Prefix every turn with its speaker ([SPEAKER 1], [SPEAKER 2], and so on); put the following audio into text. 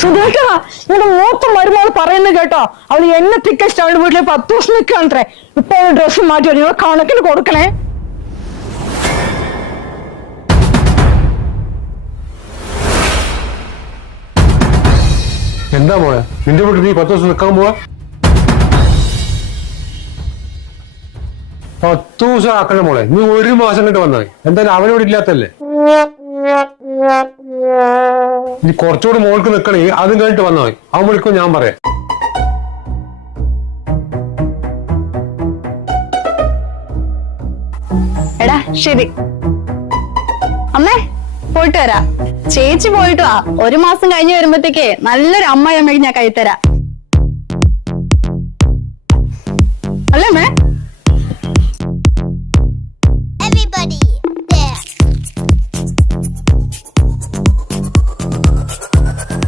[SPEAKER 1] സുധേട്ടാ നിങ്ങളുടെ മൂത്ത മരുമോൾ പറയുന്നത് കേട്ടോ. അവൾ എന്നെ തിക്കസ്റ്റ് അവളുടെ വീട്ടിൽ പത്ത് ദിവസം നിൽക്കാണത്രേ ഇപ്പൊ ഡ്രസ്സ് മാറ്റി നിങ്ങൾ കണക്കിന് കൊടുക്കണേ.
[SPEAKER 2] എന്താ മോളെ? നിന്റെ വീട്ടിൽ നീ പത്ത് ദിവസം നിൽക്കാൻ പോവാ? പത്ത് ദിവസം ആക്കണ മോളെ. നീ ഒരു മാസം കണ്ട് വന്നാൽ എന്തായാലും അവനോട് ഇല്ലാത്തല്ലേ നീ കുറച്ചുകൂടി മോൾക്ക് നിൽക്കണേ അതും കഴിഞ്ഞിട്ട് വന്നാൽ മതി. അവൻ വിളിക്കും ഞാൻ പറയാം.
[SPEAKER 3] എടാ ശരി. അമ്മേ പോയിട്ട് വരാം. ചേച്ചി പോയിട്ട് വാ. ഒരു മാസം കഴിഞ്ഞ് വരുമ്പത്തേക്ക് നല്ലൊരു അമ്മയമ്മയ്ക്ക് ഞാൻ കൈത്തരാ അല്ലേ അമ്മേ?